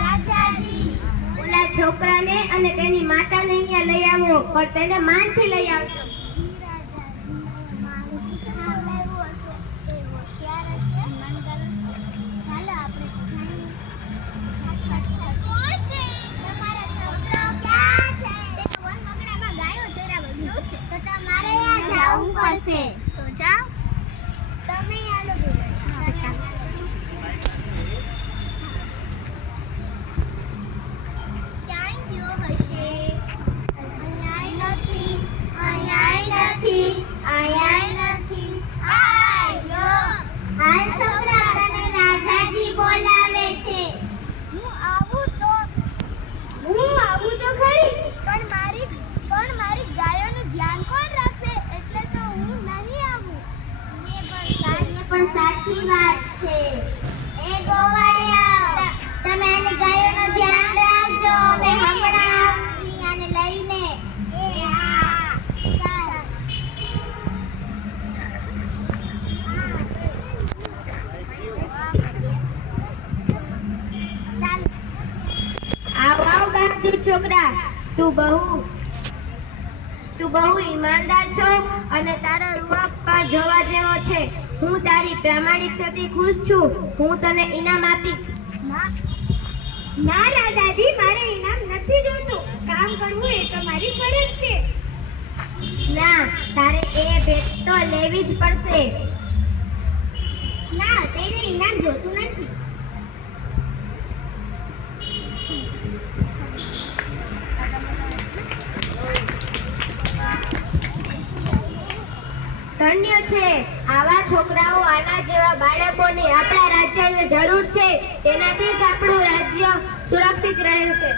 રાજાજી ઓલા છોકરાને અને તેની માતાને અહીંયા લઈ આવો, પણ તેને માનથી લઈ આવજો. તો જાઓ તમે આલો ક્યાં ગયો હશે? અહીંયા નથી, અહીંયા નથી, અહીંયા નથી. આયો હાલ છોકરા, તને રાજાજી બોલાવે છે. હું આવું તો ખરી, પણ મારી ગાયોનું ધ્યાન કોણ રાખશે? એટલે તો હું નહીં આવું. એ પણ સાચી વાત છે. એ ગોવાળિયા, તમે આની ગાયોનું ધ્યાન રાખજો. અમે હમણાં આવશી આને લઈને. એ હા ચાલ. આવ બહાદુર છોકરા, તું બહુ ઈમાનદાર છો અને તારો રૂપ પણ જોવા જેવો છે. હું તારી પ્રામાણિકતાથી ખુશ છું. હું તને ઇનામ આપીશ. ના રાજાજી, મારે ઇનામ નથી જોતું. કામ કરવું એ તો મારી ફરજ છે. ના, તારે એ ભેટ તો લેવી જ પડશે. ના, તેને ઇનામ જોતું નથી. ધન્ય છે આવા છોકરાઓ, આના જેવા બાળકોની આપણા રાજ્યને જરૂર છે. તેનાથી જ આપણું રાજ્ય સુરક્ષિત રહેશે.